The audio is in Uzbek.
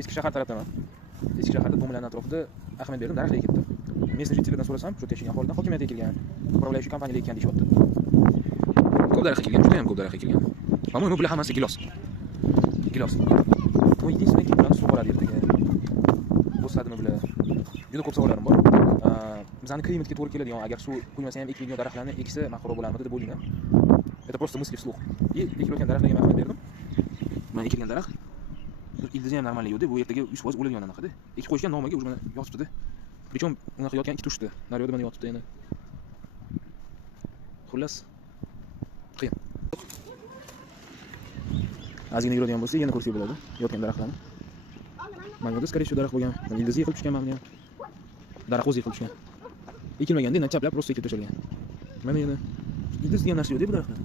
eski shahar tarafdaman. Eski shaharda do'mlarning atrofida ahamiyat berdim, daraxtlar ekibdi. Местный жительlardan so'rasam, shu yerda yashagan aholidan hokimiyat ekilgan, upravляющий kompaniyalar ekkan deyapti. Ko'p daraxt ekilgan, juda ham ko'p daraxt ekilgan. По-моему, bular hammasi gilos. Gilos. Bu единственный kimlarni sug'oradi ertaga. Bo'sladimi bular? Juda ko'p savollarim bor. Bizning klimatga to'g'ri keladigan, agar suv quymasa ham ekilgan daraxtlarni eksa maqbul bo'larmidi deb o'ylayman. Это просто мысли вслух. И ekilayotgan daraxtlarga ahamiyat berdim. Mana ekilgan daraxt ildizi ham normalniy yo'q-da, bu ertaga 100% o'ladigan anaqada. Ekib qo'yishgan nomiga уже mana yotibdi-da. Причем unaqa yotgan ikkita ushdi. Naryoqda mana yotibdi yana. Xullas qiyin. Ozgina yuradigan bo'lsa, yana ko'rsak bo'ladi yotgan daraxtlarni. Mana yo'qda, скорее всего, daraxt bo'lgan. Ildizi yiqilib tushgan mana ham. Daraxt o'zi yiqilib tushgan. Ekilmaganda, chaplab просто ekib tashalgan. Mana yana ildiz degan narsa yo'q-da bu daraxtlar.